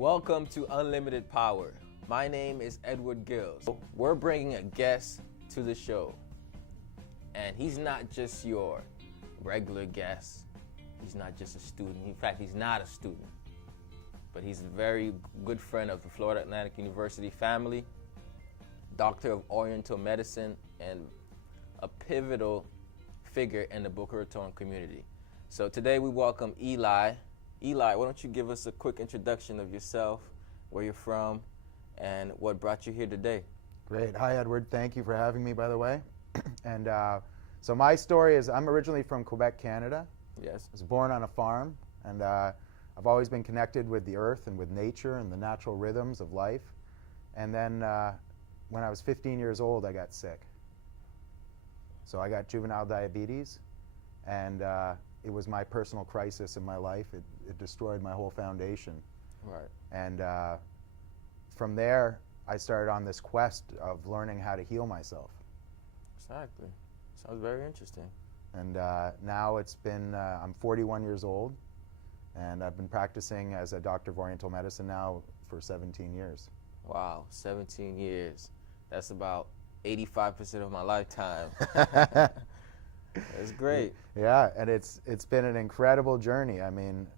Welcome to Unlimited Power. My name is Edward Gills. We're bringing a guest to the show. And he's not just your regular guest. He's not just a student. In fact, he's not a student. But he's a very good friend of the Florida Atlantic University family, doctor of Oriental medicine, and a pivotal figure in the Boca Raton community. So today we welcome Eli. Eli, why don't you give us a quick introduction of yourself, where you're from, and what brought you here today? Great. Hi, Edward. Thank you for having me, by the way. And so my story is I'm originally from Quebec, Canada. Yes. I was born on a farm, and I've always been connected with the earth and with nature and the natural rhythms of life. And then when I was 15 years old, I got sick. So I got juvenile diabetes, and it was my personal crisis in my life. It destroyed my whole foundation. Right. And from there, I started on this quest of learning how to heal myself. Exactly. Sounds very interesting. And now it's been, I'm 41 years old, and I've been practicing as a doctor of Oriental medicine now for 17 years. Wow, 17 years. That's about 85% of my lifetime. That's great. Yeah, and it's been an incredible journey. I mean,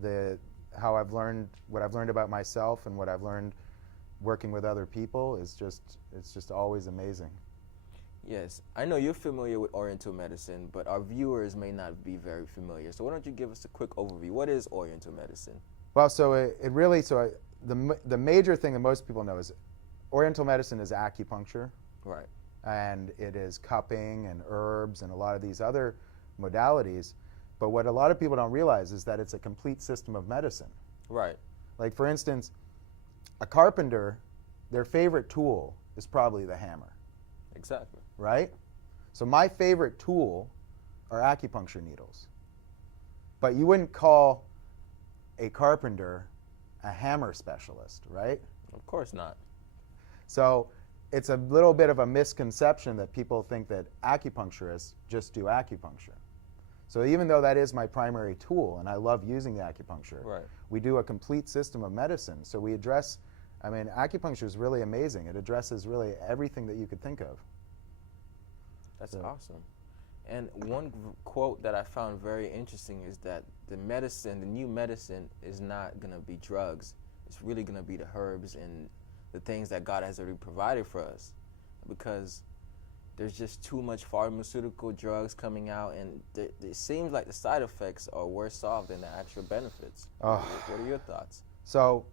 what I've learned about myself and what I've learned working with other people is it's just always amazing. Yes, I know you're familiar with Oriental medicine, but our viewers may not be very familiar. So why don't you give us a quick overview? What is Oriental medicine? Well, so the major thing that most people know is Oriental medicine is acupuncture. Right. And it is cupping and herbs and a lot of these other modalities. But what a lot of people don't realize is that it's a complete system of medicine. Right. Like, for instance, a carpenter, their favorite tool is probably the hammer. Exactly. Right? So my favorite tool are acupuncture needles. But you wouldn't call a carpenter a hammer specialist, right? Of course not. So it's a little bit of a misconception that people think that acupuncturists just do acupuncture. So even though that is my primary tool, and I love using the acupuncture, right, we do a complete system of medicine. So we address, I mean, acupuncture is really amazing. It addresses really everything that you could think of. That's awesome. And one quote that I found very interesting is that the new medicine is not going to be drugs. It's really going to be the herbs and the things that God has already provided for us, because there's just too much pharmaceutical drugs coming out, and it seems like the side effects are worse off than the actual benefits. What are your thoughts? So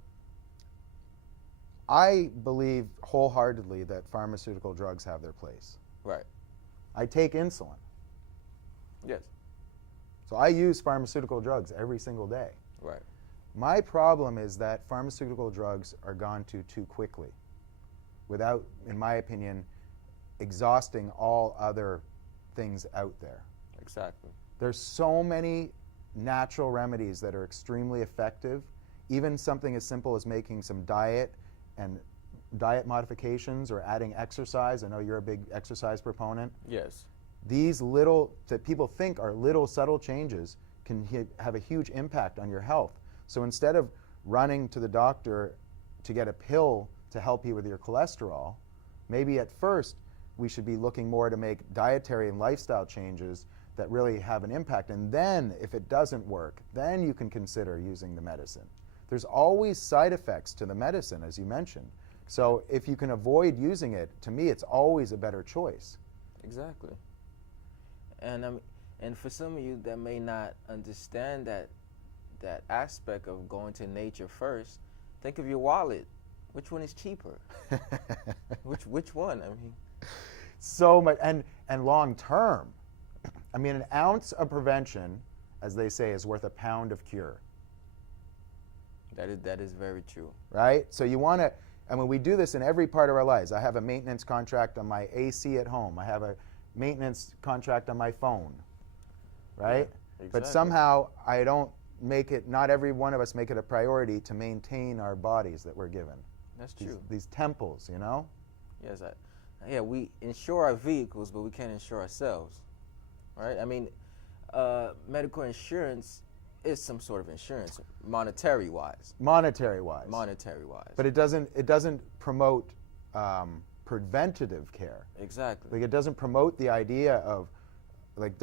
I believe wholeheartedly that pharmaceutical drugs have their place. Right. I take insulin. Yes. So I use pharmaceutical drugs every single day. Right. My problem is that pharmaceutical drugs are gone to too quickly without, in my opinion, exhausting all other things out there. Exactly. There's so many natural remedies that are extremely effective. Even something as simple as making some diet modifications or adding exercise. I know you're a big exercise proponent. Yes. These little, that people think are little subtle changes, can have a huge impact on your health. So instead of running to the doctor to get a pill to help you with your cholesterol, maybe at first we should be looking more to make dietary and lifestyle changes that really have an impact. And then if it doesn't work, then you can consider using the medicine. There's always side effects to the medicine, as you mentioned. So if you can avoid using it, to me, it's always a better choice. Exactly. And for some of you that may not understand that aspect of going to nature first, think of your wallet. Which one is cheaper? Which one? I mean, so much, and long term. I mean, an ounce of prevention, as they say, is worth a pound of cure. That is very true. Right? So you want to, I mean, we do this in every part of our lives. I have a maintenance contract on my AC at home. I have a maintenance contract on my phone. Right? Yeah, exactly. But somehow I don't make it, not every one of us make it a priority to maintain our bodies that we're given. That's true. These temples, you know? Yes, we insure our vehicles, but we can't insure ourselves, right? I mean, medical insurance is some sort of insurance, monetary wise. Monetary wise. But it doesn't promote preventative care. Exactly. Like, it doesn't promote the idea of, like,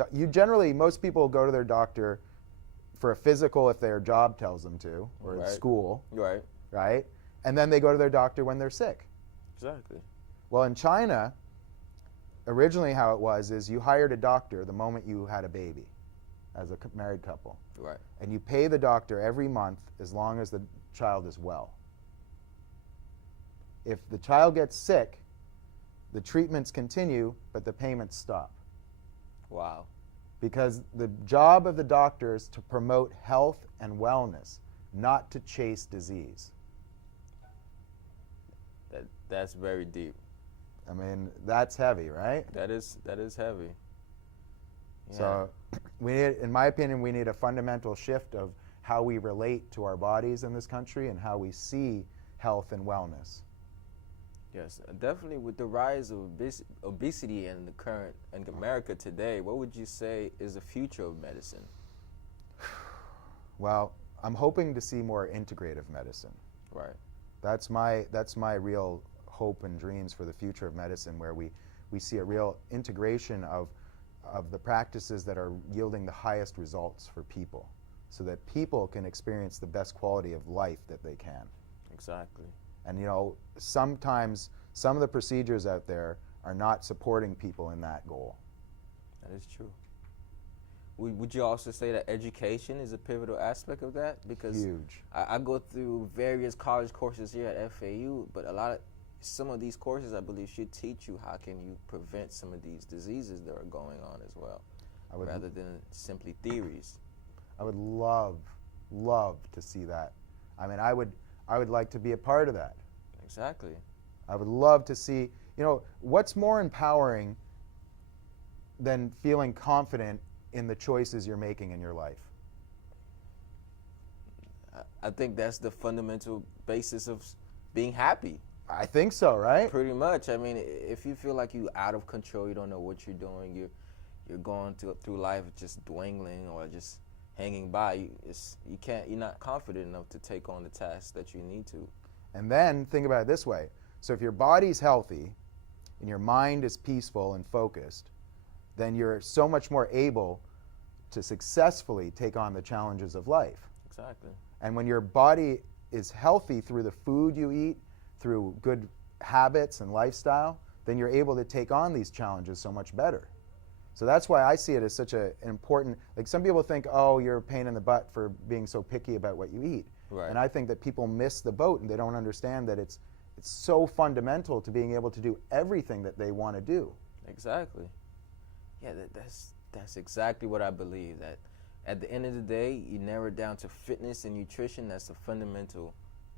most people go to their doctor for a physical if their job tells them to, or Right. at school, Right. right? And then they go to their doctor when they're sick. Exactly. Well, in China, originally how it was is you hired a doctor the moment you had a baby as a married couple. Right. And you pay the doctor every month as long as the child is well. If the child gets sick, the treatments continue, but the payments stop. Wow. Because the job of the doctor is to promote health and wellness, not to chase disease. That's very deep. I mean, that's heavy, right? That is heavy. Yeah. So in my opinion, we need a fundamental shift of how we relate to our bodies in this country and how we see health and wellness. Yes, definitely with the rise of obesity in the current in America today, what would you say is the future of medicine? Well, I'm hoping to see more integrative medicine. Right. That's my real hope and dreams for the future of medicine, where we see a real integration of the practices that are yielding the highest results for people, so that people can experience the best quality of life that they can. Exactly. And sometimes some of the procedures out there are not supporting people in that goal. That is true. Would you also say that education is a pivotal aspect of that? Because Huge. I go through various college courses here at FAU, but some of these courses I believe should teach you how can you prevent some of these diseases that are going on as well, rather than simply theories. I would love to see that. I mean, I would like to be a part of that. Exactly. I would love to see, what's more empowering than feeling confident in the choices you're making in your life? I think that's the fundamental basis of being happy. I think so, right? Pretty much. I mean, if you feel like you're out of control, you don't know what you're doing, you're going through life just dwindling or just hanging by, you're not confident enough to take on the tasks that you need to. And then think about it this way. So if your body's healthy and your mind is peaceful and focused, then you're so much more able to successfully take on the challenges of life. Exactly. And when your body is healthy through the food you eat, through good habits and lifestyle, then you're able to take on these challenges so much better. So that's why I see it as such an important, like, some people think, oh, you're a pain in the butt for being so picky about what you eat. Right. And I think that people miss the boat and they don't understand that it's so fundamental to being able to do everything that they want to do. Exactly. Yeah, that's exactly what I believe, that at the end of the day, you narrow it down to fitness and nutrition. That's the fundamental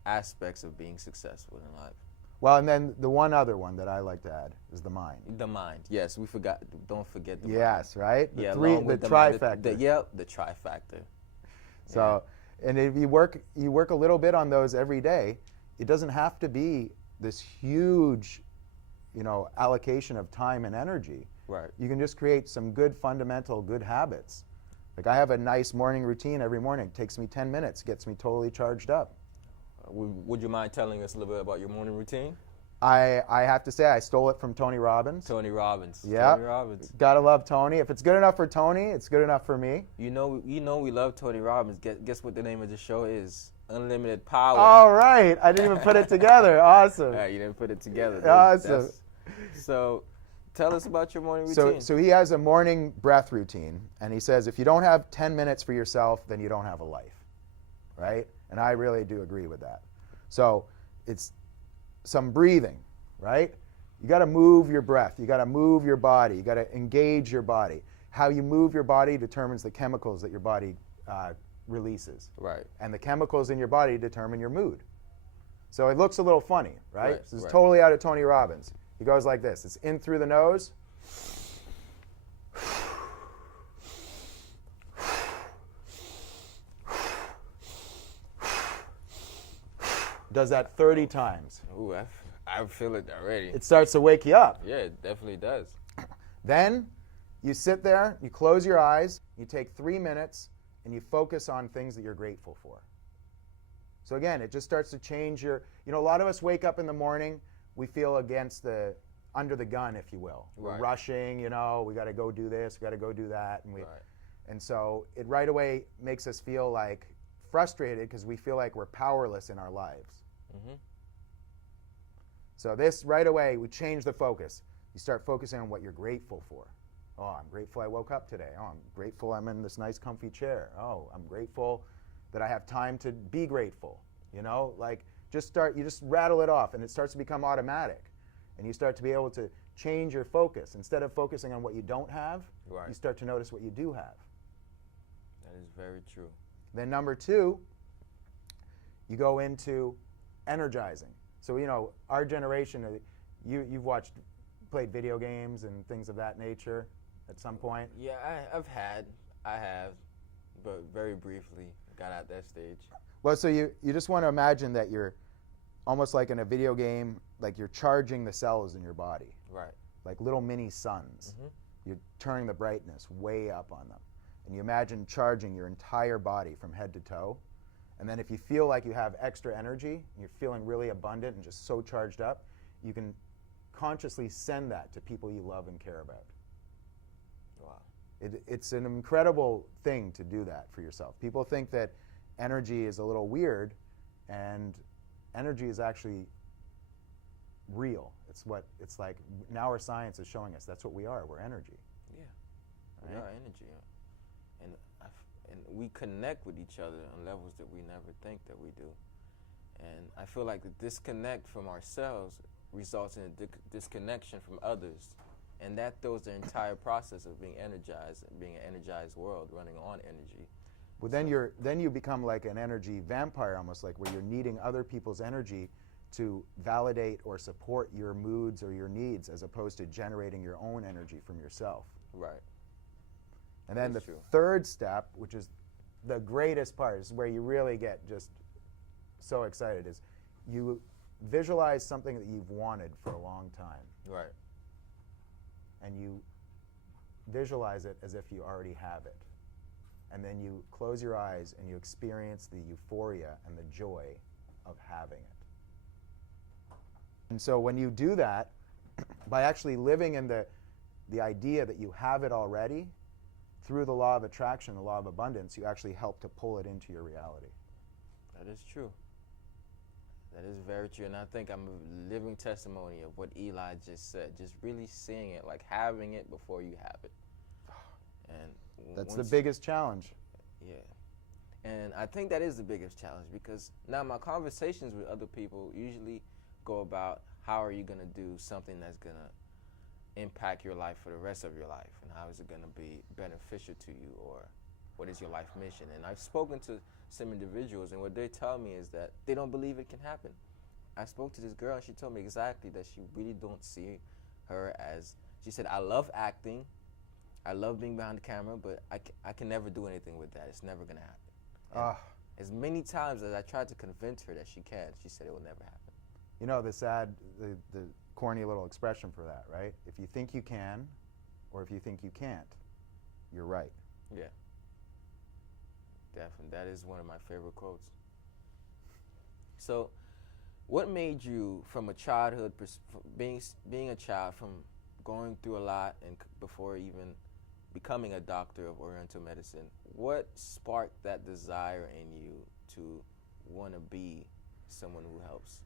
aspects of being successful in life. Well, and then the one other one that I like to add is the mind. The mind. Yes, don't forget the mind. Yes, right? The trifecta. The trifecta. So, and if you work a little bit on those every day, it doesn't have to be this huge, allocation of time and energy. Right. You can just create some good fundamental good habits. Like, I have a nice morning routine every morning. It takes me 10 minutes, gets me totally charged up. Would you mind telling us a little bit about your morning routine? I have to say I stole it from Tony Robbins. Tony Robbins. Yeah. Tony Robbins. Gotta love Tony. If it's good enough for Tony, it's good enough for me. We love Tony Robbins. Guess what the name of the show is? Unlimited Power. All right. I didn't even put it together. Awesome. Yeah, you didn't put it together. Awesome. So tell us about your morning routine. So he has a morning breath routine, and he says if you don't have 10 minutes for yourself, then you don't have a life, right? And I really do agree with that. So it's some breathing, right? You got to move your breath. You got to move your body. You got to engage your body. How you move your body determines the chemicals that your body releases. Right. And the chemicals in your body determine your mood. So it looks a little funny, right? This is right. totally out of Tony Robbins. He goes like this. It's in through the nose. Does that 30 times. Ooh, I feel it already. It starts to wake you up. Yeah, it definitely does. Then you sit there, you close your eyes, you take 3 minutes, and you focus on things that you're grateful for. So again, it just starts to change your, a lot of us wake up in the morning, we feel under the gun, if you will. We're rushing, we got to go do this, we got to go do that. And so it right away makes us feel like frustrated because we feel like we're powerless in our lives. Mm-hmm. So this right away, we change the focus. You start focusing on what you're grateful for. Oh, I'm grateful I woke up today. Oh, I'm grateful I'm in this nice comfy chair. Oh, I'm grateful that I have time to be grateful. You just rattle it off and it starts to become automatic. And you start to be able to change your focus. Instead of focusing on what you don't have, you start to notice what you do have. That is very true. Then number 2, you go into energizing. So, our generation, you've played video games and things of that nature at some point? Yeah, I have, but very briefly got at that stage. Well, so you just want to imagine that you're almost like in a video game, like you're charging the cells in your body. Right. Like little mini suns. Mm-hmm. You're turning the brightness way up on them. And you imagine charging your entire body from head to toe. And then if you feel like you have extra energy, you're feeling really abundant and just so charged up, you can consciously send that to people you love and care about. Wow. It's an incredible thing to do that for yourself. People think that energy is a little weird, and energy is actually real. It's like now our science is showing us that's what we are. We're energy. Yeah, we are energy. And we connect with each other on levels that we never think that we do. And I feel like the disconnect from ourselves results in a disconnection from others. And that throws the entire process of being energized and being an energized world running on energy. Well, then you become like an energy vampire, almost like where you're needing other people's energy to validate or support your moods or your needs, as opposed to generating your own energy from yourself. Right. And then the third step, which is the greatest part, is where you really get just so excited, is you visualize something that you've wanted for a long time. Right. And you visualize it as if you already have it. And then you close your eyes and you experience the euphoria and the joy of having it. And so when you do that, by actually living in the idea that you have it already, through the law of attraction, the law of abundance, you actually help to pull it into your reality. That is true. That is very true. And I think I'm a living testimony of what Eli just said. Just really seeing it, like having it before you have it. And that's the biggest challenge. Yeah. And I think that is the biggest challenge, because now my conversations with other people usually go about how are you going to do something that's going to impact your life for the rest of your life, and how is it going to be beneficial to you, or what is your life mission? And I've spoken to some individuals, and what they tell me is that they don't believe it can happen. I spoke to this girl, and she told me exactly that she really don't see her as, she said, I love acting, I love being behind the camera, but I can never do anything with that. It's never going to happen. As many times as I tried to convince her that she can, she said it will never happen. You know, the corny little expression for that, right? If you think you can, or if you think you can't, you're right. Yeah. Definitely. That is one of my favorite quotes. So, what made you, from a childhood, being a child, from going through a lot and before even becoming a doctor of Oriental medicine, what sparked that desire in you to want to be someone who helps?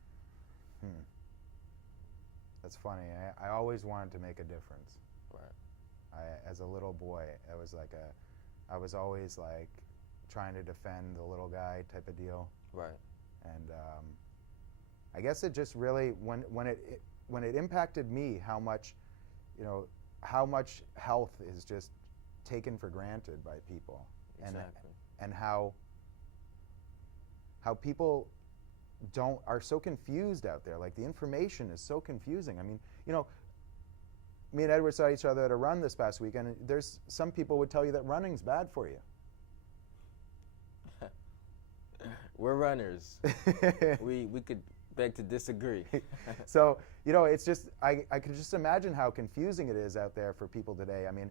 That's funny. I always wanted to make a difference. Right. As a little boy, I was always like trying to defend the little guy type of deal. Right. And I guess it just really, when it impacted me, how much health is just taken for granted by people. Exactly. And how people are so confused out there. Like, the information is so confusing. I mean, me and Edward saw each other at a run this past weekend, and there's some people would tell you that running's bad for you. We're runners. we could beg to disagree. So, it's just, I could just imagine how confusing it is out there for people today. I mean,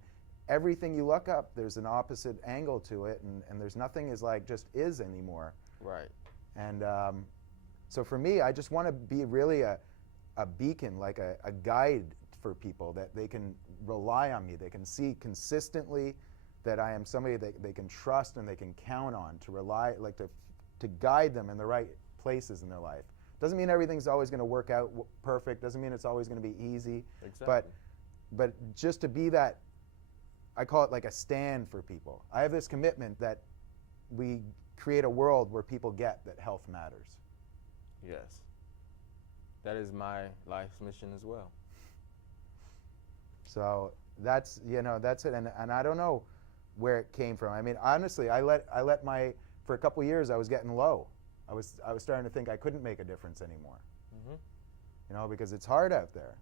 everything you look up, there's an opposite angle to it, and there's nothing is like just is anymore. Right. And so for me, I just want to be really a beacon, like a guide for people, that they can rely on me. They can see consistently that I am somebody that they can trust and they can count on to rely, like to guide them in the right places in their life. Doesn't mean everything's always going to work out perfect. Doesn't mean it's always going to be easy. Exactly. But just to be that, I call it like a stand for people. I have this commitment that we create a world where people get that health matters. Yes. That is my life's mission as well. So that's it. And I don't know where it came from. I mean, honestly, I let my, for a couple years I was getting low. I was starting to think I couldn't make a difference anymore. Mm-hmm. Because it's hard out there.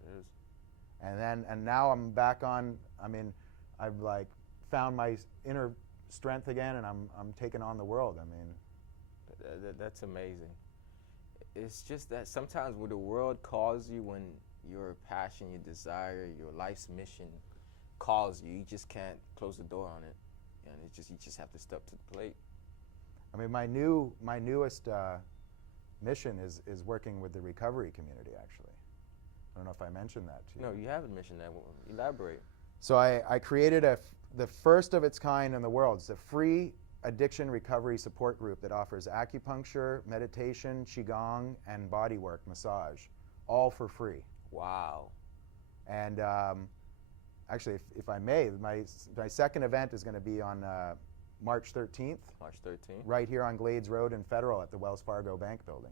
It is. And now I'm back on. I mean, I've like found my inner strength again, and I'm taking on the world. I mean, that's amazing. It's just that sometimes when the world calls you, when your passion, your desire, your life's mission calls you, you just can't close the door on it, and you just have to step to the plate. I mean, my newest mission is working with the recovery community. Actually, I don't know if I mentioned that to you. No, you haven't mentioned that. Elaborate. So I created the first of its kind in the world. It's a free addiction recovery support group that offers acupuncture, meditation, qigong, and bodywork massage, all for free. Wow. And actually, if I may, my second event is going to be on March 13th. March 13th. Right here on Glades Road in Federal at the Wells Fargo Bank building.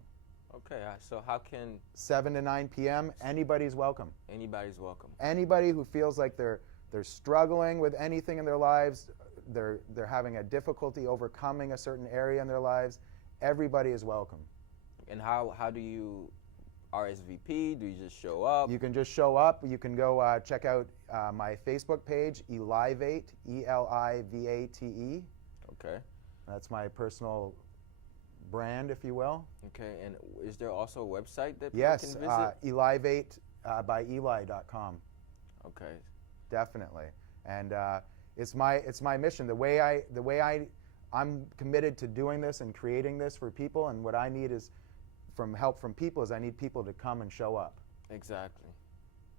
Okay, so how can... 7 to 9 p.m., anybody's welcome. Anybody's welcome. Anybody who feels like they're struggling with anything in their lives, they're having a difficulty overcoming a certain area in their lives, everybody is welcome. And how do you RSVP? Do you just show up? You can just show up. You can go check out my Facebook page, Elivate, Elivate. Okay. That's my personal brand, if you will. Okay, and is there also a website that people yes, can visit? Elivate by Eli.com. Okay. Definitely. And it's my mission. The way I'm committed to doing this and creating this for people, and what I need is help from people is I need people to come and show up. Exactly.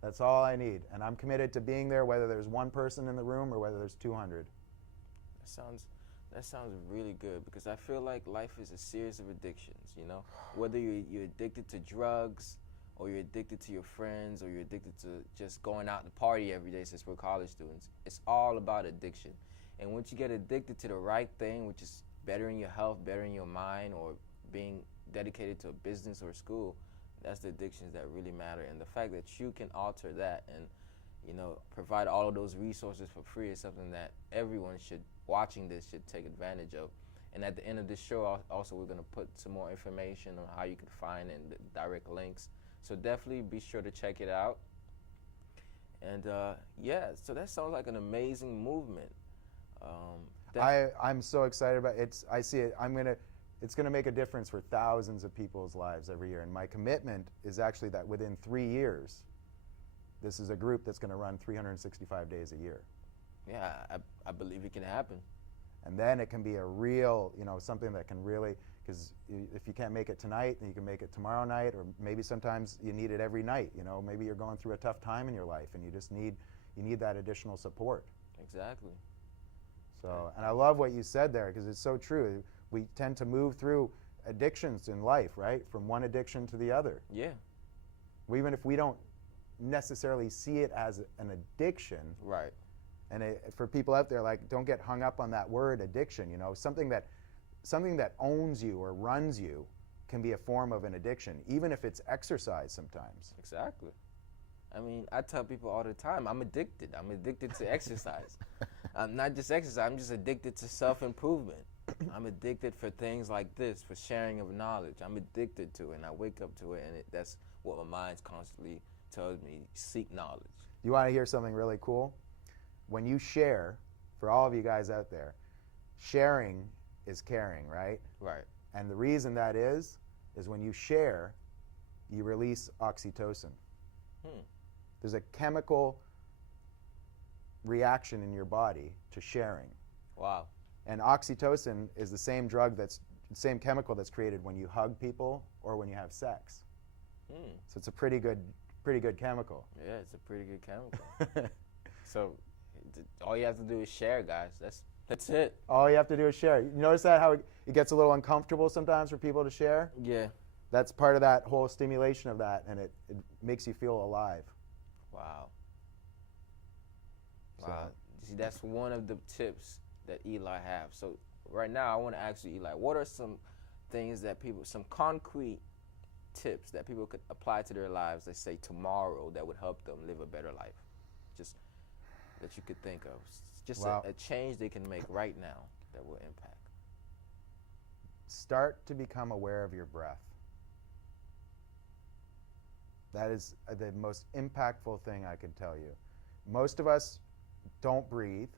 That's all I need. And I'm committed to being there whether there's one person in the room or whether there's 200. That sounds really good, because I feel like life is a series of addictions, Whether you're addicted to drugs, or you're addicted to your friends, or you're addicted to just going out to party every day since we're college students. It's all about addiction. And once you get addicted to the right thing, which is bettering your health, bettering your mind, or being dedicated to a business or school, that's the addictions that really matter. And the fact that you can alter that and provide all of those resources for free is something that everyone watching this should take advantage of. And at the end of this show, also we're going to put some more information on how you can find and the direct links. So definitely be sure to check it out. And so that sounds like an amazing movement. I'm so excited about it. I see it. It's going to make a difference for thousands of people's lives every year. And my commitment is actually that within 3 years, this is a group that's going to run 365 days a year. Yeah, I believe it can happen. And then it can be a real, something that can really, because if you can't make it tonight, then you can make it tomorrow night, or maybe sometimes you need it every night. Maybe you're going through a tough time in your life and you just need that additional support. Exactly. So, and I love what you said there, because it's so true. We tend to move through addictions in life, right? From one addiction to the other. Yeah. Even if we don't necessarily see it as an addiction. Right. And for people out there, like, don't get hung up on that word addiction. Something that owns you or runs you can be a form of an addiction, even if it's exercise sometimes. Exactly. I mean, I tell people all the time, I'm addicted. I'm addicted to exercise. I'm not just exercise, I'm just addicted to self-improvement. I'm addicted for things like this, for sharing of knowledge. I'm addicted to it, and I wake up to it, and that's what my mind's constantly tells me, seek knowledge. You want to hear something really cool? When you share, for all of you guys out there, sharing is caring, right? Right. And the reason that is when you share, you release oxytocin. There's a chemical reaction in your body to sharing. Wow. And oxytocin is the same same chemical that's created when you hug people or when you have sex. So it's a pretty good chemical. Yeah, it's a pretty good chemical. So all you have to do is share, guys. That's it. All you have to do is share. You notice that how it gets a little uncomfortable sometimes for people to share? Yeah. That's part of that whole stimulation of that, and it makes you feel alive. Wow. So- Wow. See, that's one of the tips that Eli have. So right now, I want to ask you, Eli, what are some things that some concrete tips that people could apply to their lives, let's say tomorrow, that would help them live a better life? Just that you could think of. Just Wow. a change they can make right now that will impact. Start to become aware of your breath. That is the most impactful thing I can tell you. Most of us don't breathe.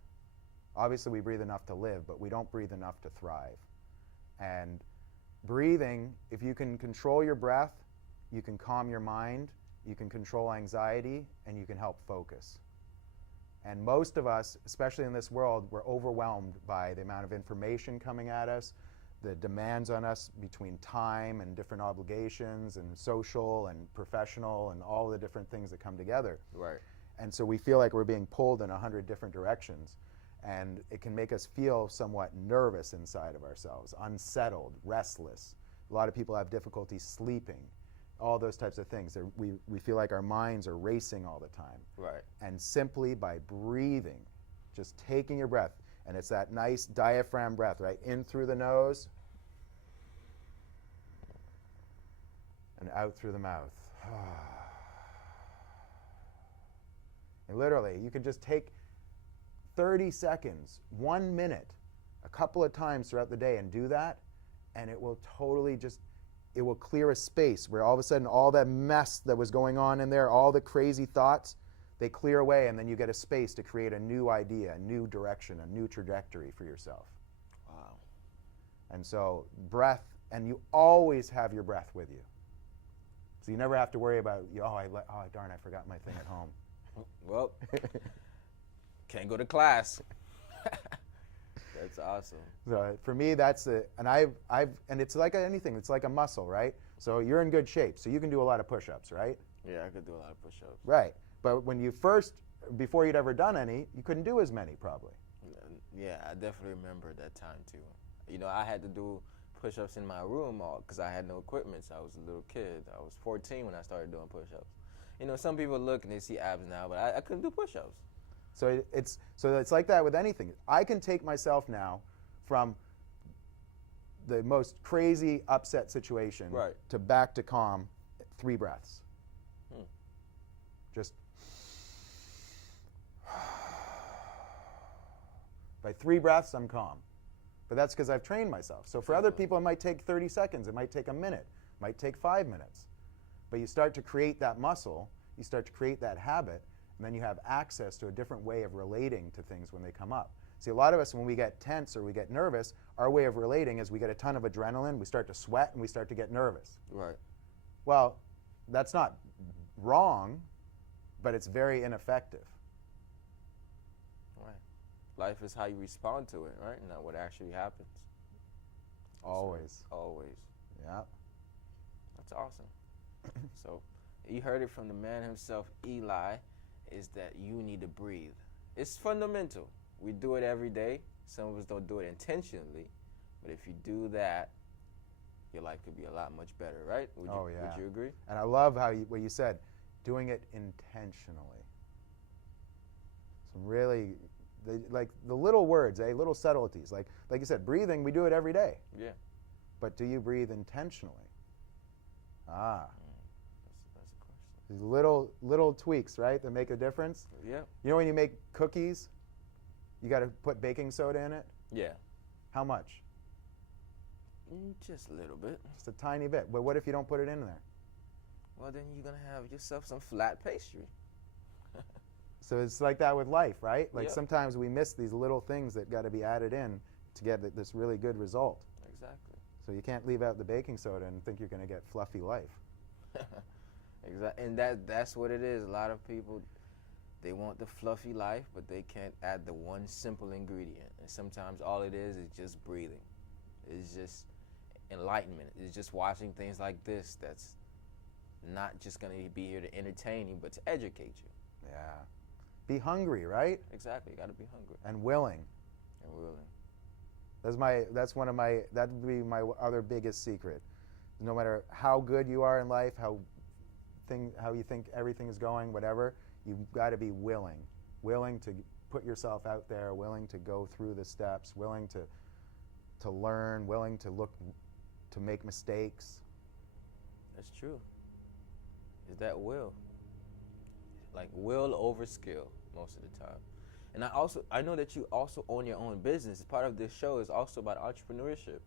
Obviously, we breathe enough to live, but we don't breathe enough to thrive. And breathing, if you can control your breath, you can calm your mind, you can control anxiety, and you can help focus. And most of us, especially in this world, we're overwhelmed by the amount of information coming at us, the demands on us between time and different obligations and social and professional and all the different things that come together. Right. And so we feel like we're being pulled in 100 different directions. And it can make us feel somewhat nervous inside of ourselves, unsettled, restless. A lot of people have difficulty sleeping, all those types of things. We feel like our minds are racing all the time. Right. And simply by breathing, just taking your breath, and it's that nice diaphragm breath, right? In through the nose and out through the mouth. And literally, you can just take 30 seconds, 1 minute, a couple of times throughout the day and do that, and it will totally it will clear a space where all of a sudden all that mess that was going on in there, all the crazy thoughts, they clear away, and then you get a space to create a new idea, a new direction, a new trajectory for yourself. Wow. And so breath, and you always have your breath with you. So you never have to worry about, oh darn, I forgot my thing at home. Well, can't go to class. That's awesome. So for me, that's and and it's like anything. It's like a muscle, right? So you're in good shape, so you can do a lot of push-ups, right? Yeah, I could do a lot of push-ups. Right. But when before you'd ever done any, you couldn't do as many probably. Yeah, I definitely remember that time too. You know, I had to do push-ups in my room because I had no equipment. So I was a little kid. I was 14 when I started doing push-ups. You know, some people look and they see abs now, but I couldn't do push-ups. So it's like that with anything. I can take myself now from the most crazy upset situation to back to calm, 3 breaths. Just by 3 breaths, I'm calm. But that's because I've trained myself. So for other people, it might take 30 seconds. It might take a minute. It might take 5 minutes. But you start to create that muscle. You start to create that habit. And then you have access to a different way of relating to things when they come up. See, a lot of us, when we get tense or we get nervous, our way of relating is we get a ton of adrenaline, we start to sweat, and we start to get nervous. Right. Well, that's not wrong, but it's very ineffective. Right. Life is how you respond to it, right? Not what actually happens. Always. So, always. Yeah. That's awesome. So you heard it from the man himself, Eli, is that you need to breathe. It's fundamental. We do it every day. Some of us don't do it intentionally, but if you do that, your life could be a lot much better, right? Would you agree? And I love what you said, doing it intentionally. Some really, like the little words, little subtleties. Like you said, breathing, we do it every day. Yeah. But do you breathe intentionally? That's a question. These little tweaks, right, that make a difference. Yeah. You know when you make cookies, you got to put baking soda in it? Yeah. How much? Just a little bit. Just a tiny bit. But what if you don't put it in there? Well, then you're going to have yourself some flat pastry. So it's like that with life, right? Like Yep. sometimes we miss these little things that got to be added in to get this really good result. Exactly. So you can't leave out the baking soda and think you're going to get fluffy life. Exactly. And that's what it is. A lot of people, They want the fluffy life, but they can't add the one simple ingredient. And sometimes all it is just breathing. It's just enlightenment. It's just watching things like this that's not just going to be here to entertain you, but to educate you. Yeah. Be hungry, right? Exactly. You got to be hungry. And willing. And willing. That would be my other biggest secret. No matter how good you are in life, how you think everything is going, whatever, you've got to be willing to put yourself out there, willing to go through the steps, willing to learn, willing to make mistakes. That's true. Is that will? Like will over skill most of the time. And I know that you also own your own business. Part of this show is also about entrepreneurship.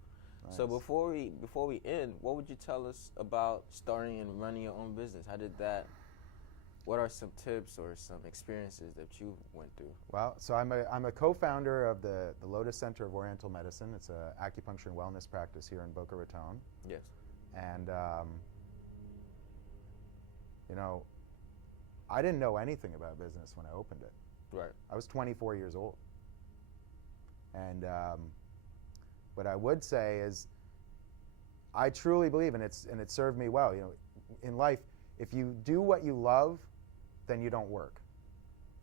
Nice. So before we end, what would you tell us about starting and running your own business? How did that? What are some tips or some experiences that you went through? Well, so I'm a co-founder of the Lotus Center of Oriental Medicine. It's an acupuncture and wellness practice here in Boca Raton. Yes. And I didn't know anything about business when I opened it. Right. I was 24 years old. And what I would say is I truly believe, and it served me well, in life, if you do what you love, then you don't work,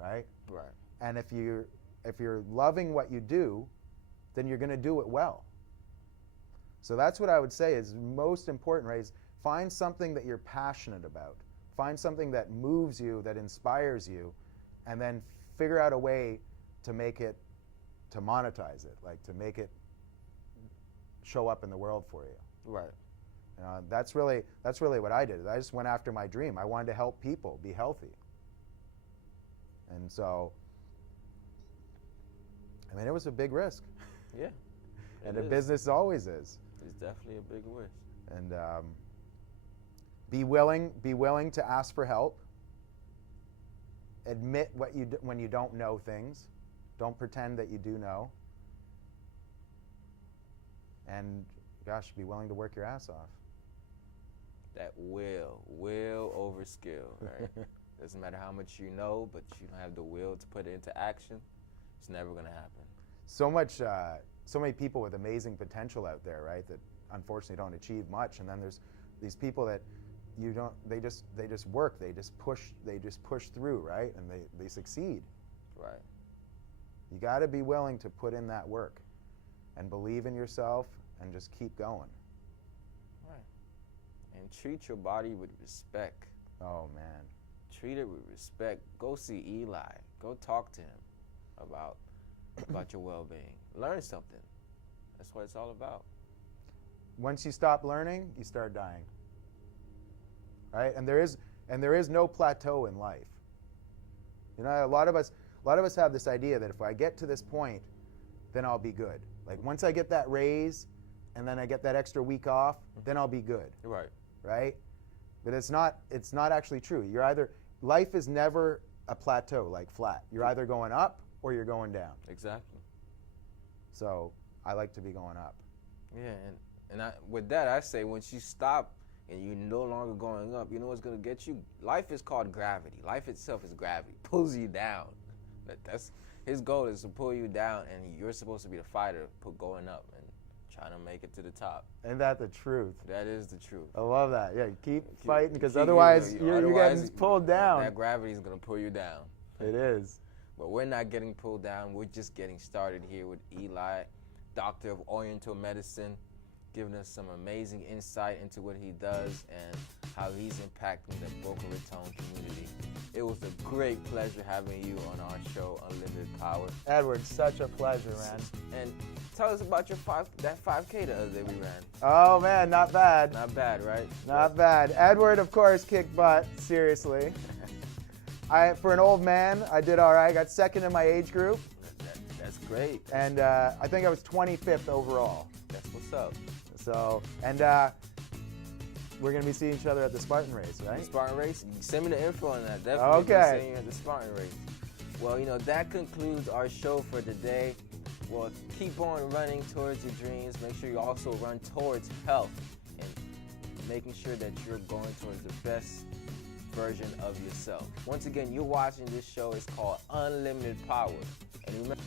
right? Right. And if you're loving what you do, then you're going to do it well. So that's what I would say is most important, right? Is find something that you're passionate about. Find something that moves you, that inspires you, and then figure out a way to monetize it, like to make it show up in the world for you. Right. That's really what I did. I just went after my dream. I wanted to help people be healthy. And so, it was a big risk. Yeah. And a business always is. It's definitely a big risk. And be willing to ask for help. Admit when you don't know things. Don't pretend that you do know. And gosh, be willing to work your ass off. That will over skill, right? Doesn't matter how much you know, but you don't have the will to put it into action, it's never going to happen. So many people with amazing potential out there, right? That unfortunately don't achieve much, and then there's these people that they just work, they just push through, right? And they succeed. Right. You got to be willing to put in that work, and believe in yourself, and just keep going. And treat your body with respect. Oh, man. Treat it with respect. Go see Eli. Go talk to him about your well-being. Learn something. That's what it's all about. Once you stop learning, you start dying. Right? And there is no plateau in life. A lot of us have this idea that if I get to this point, then I'll be good. Like once I get that raise, and then I get that extra week off, then I'll be good. Right. Right? But it's not actually true. Life is never a plateau, like flat. You're either going up or you're going down. Exactly. So I like to be going up. Yeah, and with that I say once you stop and you're no longer going up, you know what's going to get you? Life is called gravity. Life itself is gravity. Pulls you down. That's his goal is to pull you down, and you're supposed to be the fighter, going up and trying to make it to the top. Ain't that the truth? That is the truth. I love that. Yeah, keep fighting, because otherwise you're getting pulled down. That gravity is going to pull you down. It is. But we're not getting pulled down. We're just getting started here with Eli, Doctor of Oriental Medicine, giving us some amazing insight into what he does and how he's impacting the Boca Raton community. It was a great pleasure having you on our show, Unlimited Power. Edward, such a pleasure, man. And tell us about that 5K the other day we ran. Oh, man, not bad. Not bad, right? Not bad. Edward, of course, kicked butt, seriously. For an old man, I did all right. I got second in my age group. That's great. And I think I was 25th overall. That's what's up. So, and we're going to be seeing each other at the Spartan race, right? The Spartan race? Send me the info on that. Definitely okay. Seeing you at the Spartan race. Well, that concludes our show for today. Well, keep on running towards your dreams. Make sure you also run towards health and making sure that you're going towards the best version of yourself. Once again, you're watching this show. It's called Unlimited Power. And remember